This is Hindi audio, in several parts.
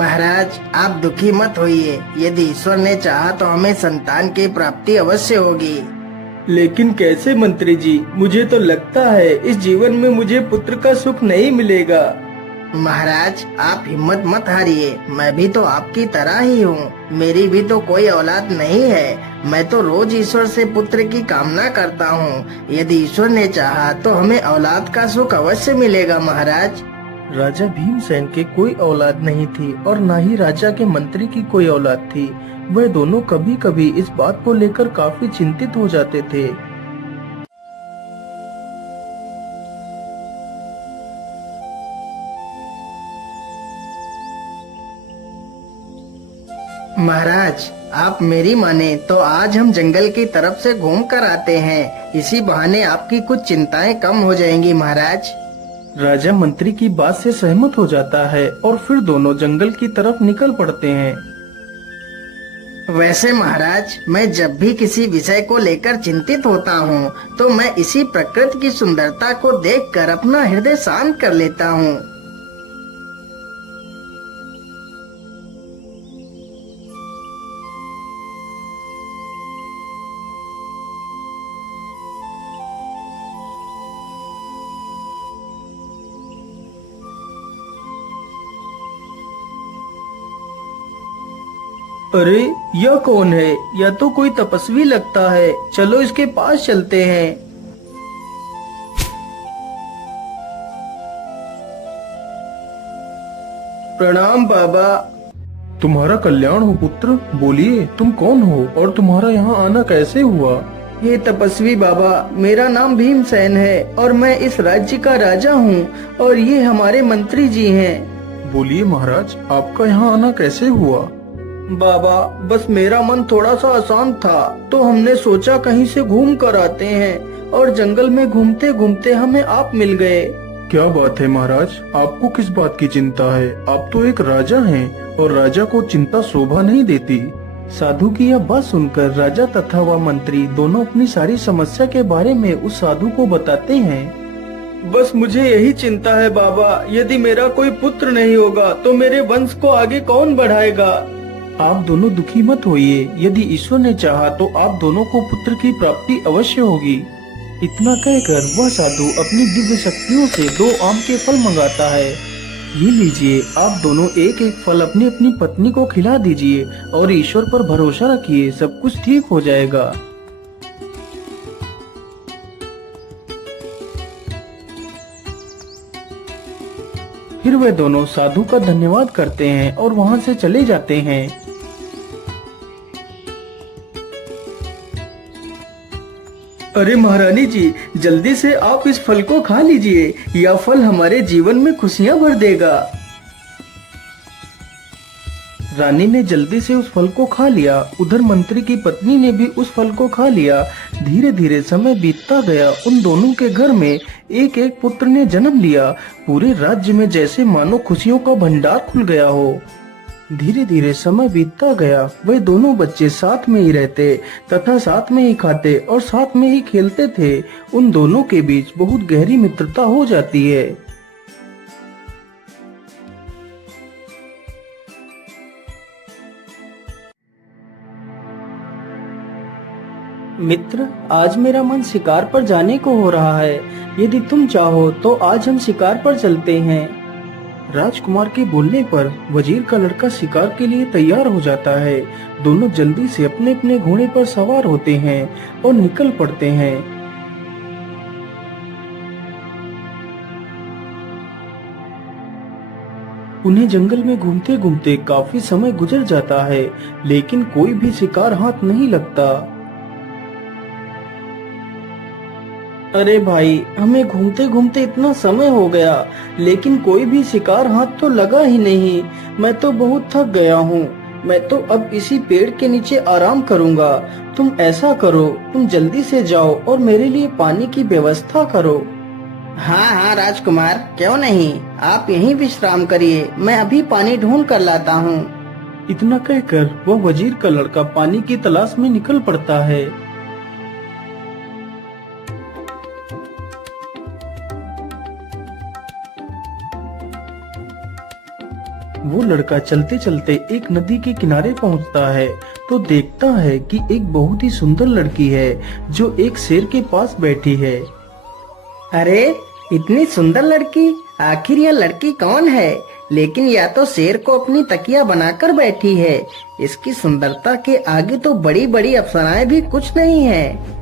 महाराज, आप दुखी मत होइए। यदि ईश्वर ने चाहा तो हमें संतान की प्राप्ति अवश्य होगी। लेकिन कैसे मंत्री जी? मुझे तो लगता है इस जीवन में मुझे पुत्र का सुख नहीं मिलेगा। महाराज, आप हिम्मत मत हारिए। मैं भी तो आपकी तरह ही हूँ। मेरी भी तो कोई औलाद नहीं है। मैं तो रोज ईश्वर से पुत्र की कामना करता हूँ। यदि ईश्वर ने चाहा तो हमें औलाद का सुख अवश्य मिलेगा महाराज। राजा भीमसेन के कोई औलाद नहीं थी और न ही राजा के मंत्री की कोई औलाद थी। वह दोनों कभी कभी इस बात को लेकर काफी चिंतित हो जाते थे। महाराज, आप मेरी माने तो आज हम जंगल की तरफ से घूम कर आते हैं। इसी बहाने आपकी कुछ चिंताएं कम हो जाएंगी महाराज। राजा मंत्री की बात से सहमत हो जाता है और फिर दोनों जंगल की तरफ निकल पड़ते हैं। वैसे महाराज, मैं जब भी किसी विषय को लेकर चिंतित होता हूँ तो मैं इसी प्रकृति की सुंदरता को देखकर अपना हृदय शांत कर लेता हूँ। अरे, यह कौन है? यह तो कोई तपस्वी लगता है। चलो इसके पास चलते हैं। प्रणाम बाबा। तुम्हारा कल्याण हो पुत्र। बोलिए, तुम कौन हो और तुम्हारा यहाँ आना कैसे हुआ? हे तपस्वी बाबा, मेरा नाम भीमसेन है और मैं इस राज्य का राजा हूँ और ये हमारे मंत्री जी हैं। बोलिए महाराज, आपका यहाँ आना कैसे हुआ? बाबा, बस मेरा मन थोड़ा सा अशांत था तो हमने सोचा कहीं से घूम कर आते हैं और जंगल में घूमते घूमते हमें आप मिल गए। क्या बात है महाराज, आपको किस बात की चिंता है? आप तो एक राजा हैं और राजा को चिंता शोभा नहीं देती। साधु की यह बात सुनकर राजा तथा वह मंत्री दोनों अपनी सारी समस्या के बारे में उस साधु को बताते हैं। बस मुझे यही चिंता है बाबा, यदि मेरा कोई पुत्र नहीं होगा तो मेरे वंश को आगे कौन बढ़ाएगा? आप दोनों दुखी मत होइए। यदि ईश्वर ने चाहा तो आप दोनों को पुत्र की प्राप्ति अवश्य होगी। इतना कहकर वह साधु अपनी दिव्य शक्तियों से 2 आम के फल मंगाता है। ये लीजिए, आप दोनों एक एक फल अपनी अपनी पत्नी को खिला दीजिए और ईश्वर पर भरोसा रखिए, सब कुछ ठीक हो जाएगा। फिर वे दोनों साधु का धन्यवाद करते हैं और वहाँ से चले जाते हैं। अरे महारानी जी, जल्दी से आप इस फल को खा लीजिए। यह फल हमारे जीवन में खुशियाँ भर देगा। रानी ने जल्दी से उस फल को खा लिया। उधर मंत्री की पत्नी ने भी उस फल को खा लिया। धीरे धीरे समय बीतता गया। उन दोनों के घर में एक एक पुत्र ने जन्म लिया। पूरे राज्य में जैसे मानो खुशियों का भंडार खुल गया हो। धीरे धीरे समय बीतता गया। वे दोनों बच्चे साथ में ही रहते तथा साथ में ही खाते और साथ में ही खेलते थे। उन दोनों के बीच बहुत गहरी मित्रता हो जाती है। मित्र, आज मेरा मन शिकार पर जाने को हो रहा है। यदि तुम चाहो तो आज हम शिकार पर चलते हैं। राजकुमार के बोलने पर वजीर का लड़का शिकार के लिए तैयार हो जाता है। दोनों जल्दी से अपने अपने घोड़े पर सवार होते हैं और निकल पड़ते हैं। उन्हें जंगल में घूमते घूमते काफी समय गुजर जाता है, लेकिन कोई भी शिकार हाथ नहीं लगता। अरे भाई, हमें घूमते घूमते इतना समय हो गया लेकिन कोई भी शिकार हाथ तो लगा ही नहीं। मैं तो बहुत थक गया हूँ। मैं तो अब इसी पेड़ के नीचे आराम करूँगा। तुम ऐसा करो, तुम जल्दी से जाओ और मेरे लिए पानी की व्यवस्था करो। हाँ हाँ राजकुमार, क्यों नहीं, आप यहीं विश्राम करिए। मैं अभी पानी ढूंढ कर लाता हूँ। इतना कहकर वह वजीर का लड़का पानी की तलाश में निकल पड़ता है। वो लड़का चलते चलते एक नदी के किनारे पहुंचता है तो देखता है कि एक बहुत ही सुंदर लड़की है जो एक शेर के पास बैठी है। अरे इतनी सुंदर लड़की, आखिर यह लड़की कौन है? लेकिन या तो शेर को अपनी तकिया बनाकर बैठी है। इसकी सुंदरता के आगे तो बड़ी बड़ी अप्सराएं भी कुछ नहीं है।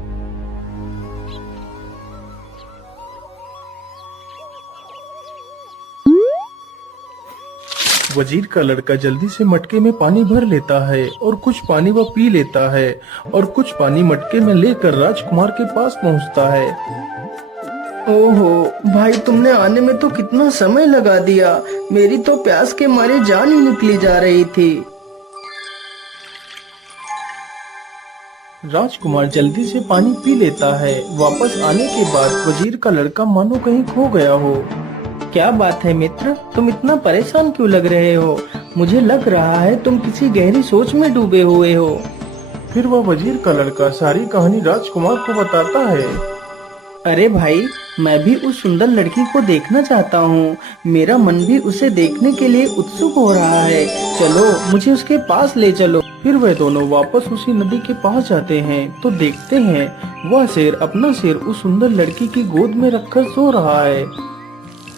वजीर का लड़का जल्दी से मटके में पानी भर लेता है और कुछ पानी वह पी लेता है और कुछ पानी मटके में लेकर राजकुमार के पास पहुंचता है। ओहो भाई, तुमने आने में तो कितना समय लगा दिया। मेरी तो प्यास के मारे जान ही निकली जा रही थी। राजकुमार जल्दी से पानी पी लेता है। वापस आने के बाद वजीर का लड़का मानो कहीं खो गया हो। क्या बात है मित्र, तुम इतना परेशान क्यों लग रहे हो? मुझे लग रहा है तुम किसी गहरी सोच में डूबे हुए हो। फिर वह वजीर का लड़का सारी कहानी राजकुमार को बताता है। अरे भाई, मैं भी उस सुंदर लड़की को देखना चाहता हूँ। मेरा मन भी उसे देखने के लिए उत्सुक हो रहा है। चलो मुझे उसके पास ले चलो। फिर वह दोनों वापस उसी नदी के पास जाते हैं तो देखते हैं वह शेर अपना सिर उस सुंदर लड़की की गोद में रखकर सो रहा है।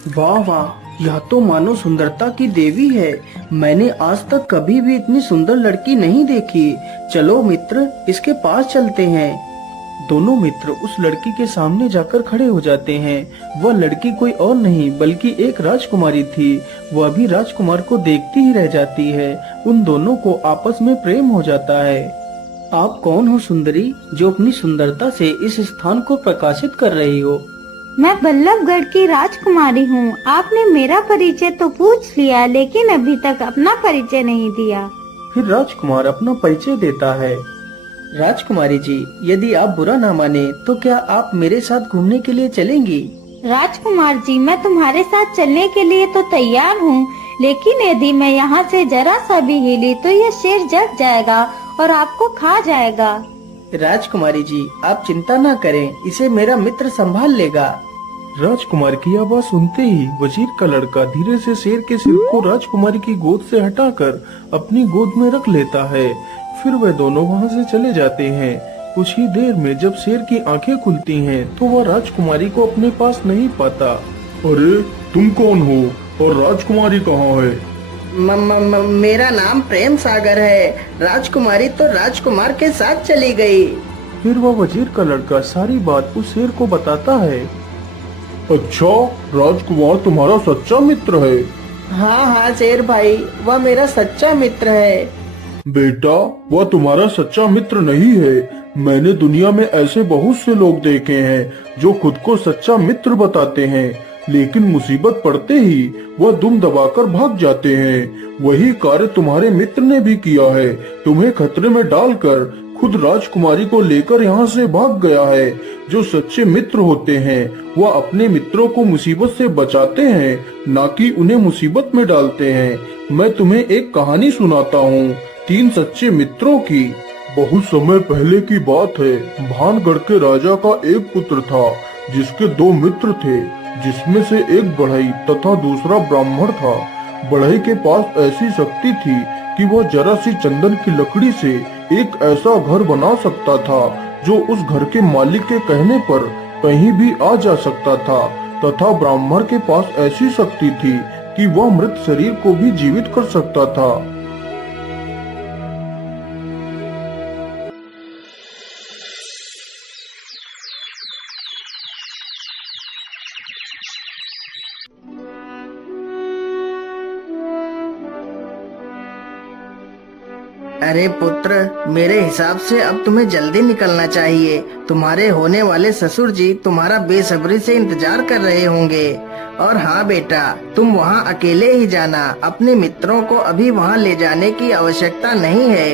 वाह वाह, यह तो मानो सुंदरता की देवी है। मैंने आज तक कभी भी इतनी सुंदर लड़की नहीं देखी। चलो मित्र, इसके पास चलते हैं। दोनों मित्र उस लड़की के सामने जाकर खड़े हो जाते हैं। वह लड़की कोई और नहीं बल्कि एक राजकुमारी थी। वह भी राजकुमार को देखती ही रह जाती है। उन दोनों को आपस में प्रेम हो जाता है। आप कौन हो सुंदरी, जो अपनी सुंदरता से इस स्थान को प्रकाशित कर रही हो? मैं बल्लभगढ़ की राजकुमारी हूँ। आपने मेरा परिचय तो पूछ लिया, लेकिन अभी तक अपना परिचय नहीं दिया। फिर राजकुमार अपना परिचय देता है। राजकुमारी जी, यदि आप बुरा ना माने तो क्या आप मेरे साथ घूमने के लिए चलेंगी? राजकुमार जी, मैं तुम्हारे साथ चलने के लिए तो तैयार हूँ, लेकिन यदि मैं यहाँ से जरा सा भी हिली तो यह शेर जग जाएगा और आपको खा जाएगा। राजकुमारी जी, आप चिंता ना करें, इसे मेरा मित्र संभाल लेगा। राजकुमार की आवाज सुनते ही वजीर का लड़का धीरे से शेर के सिर को राजकुमारी की गोद से हटाकर अपनी गोद में रख लेता है। फिर वे दोनों वहां से चले जाते हैं। कुछ ही देर में जब शेर की आंखें खुलती हैं, तो वह राजकुमारी को अपने पास नहीं पाता। अरे तुम कौन हो और राजकुमारी कहाँ है? मेरा नाम प्रेम सागर है। राजकुमारी तो राजकुमार के साथ चली गई। फिर वह वजीर का लड़का सारी बात उस शेर को बताता है। अच्छा, राजकुमार तुम्हारा सच्चा मित्र है? हाँ हाँ शेर भाई, वह मेरा सच्चा मित्र है। बेटा, वह तुम्हारा सच्चा मित्र नहीं है। मैंने दुनिया में ऐसे बहुत से लोग देखे हैं जो खुद को सच्चा मित्र बताते हैं, लेकिन मुसीबत पड़ते ही वह दुम दबाकर भाग जाते हैं। वही कार्य तुम्हारे मित्र ने भी किया है। तुम्हें खतरे में डालकर खुद राजकुमारी को लेकर यहाँ से भाग गया है। जो सच्चे मित्र होते हैं वह अपने मित्रों को मुसीबत से बचाते हैं, न कि उन्हें मुसीबत में डालते हैं। मैं तुम्हें एक कहानी सुनाता हूँ, 3 सच्चे मित्रों की। बहुत समय पहले की बात है। भानगढ़ के राजा का एक पुत्र था जिसके 2 मित्र थे, जिसमें से एक बढ़ई तथा दूसरा ब्राह्मण था। बढ़ई के पास ऐसी शक्ति थी कि वह जरा सी चंदन की लकड़ी से एक ऐसा घर बना सकता था जो उस घर के मालिक के कहने पर कहीं भी आ जा सकता था, तथा ब्राह्मण के पास ऐसी शक्ति थी कि वह मृत शरीर को भी जीवित कर सकता था। अरे पुत्र, मेरे हिसाब से अब तुम्हें जल्दी निकलना चाहिए। तुम्हारे होने वाले ससुर जी तुम्हारा बेसब्री से इंतजार कर रहे होंगे। और हाँ बेटा, तुम वहाँ अकेले ही जाना। अपने मित्रों को अभी वहाँ ले जाने की आवश्यकता नहीं है।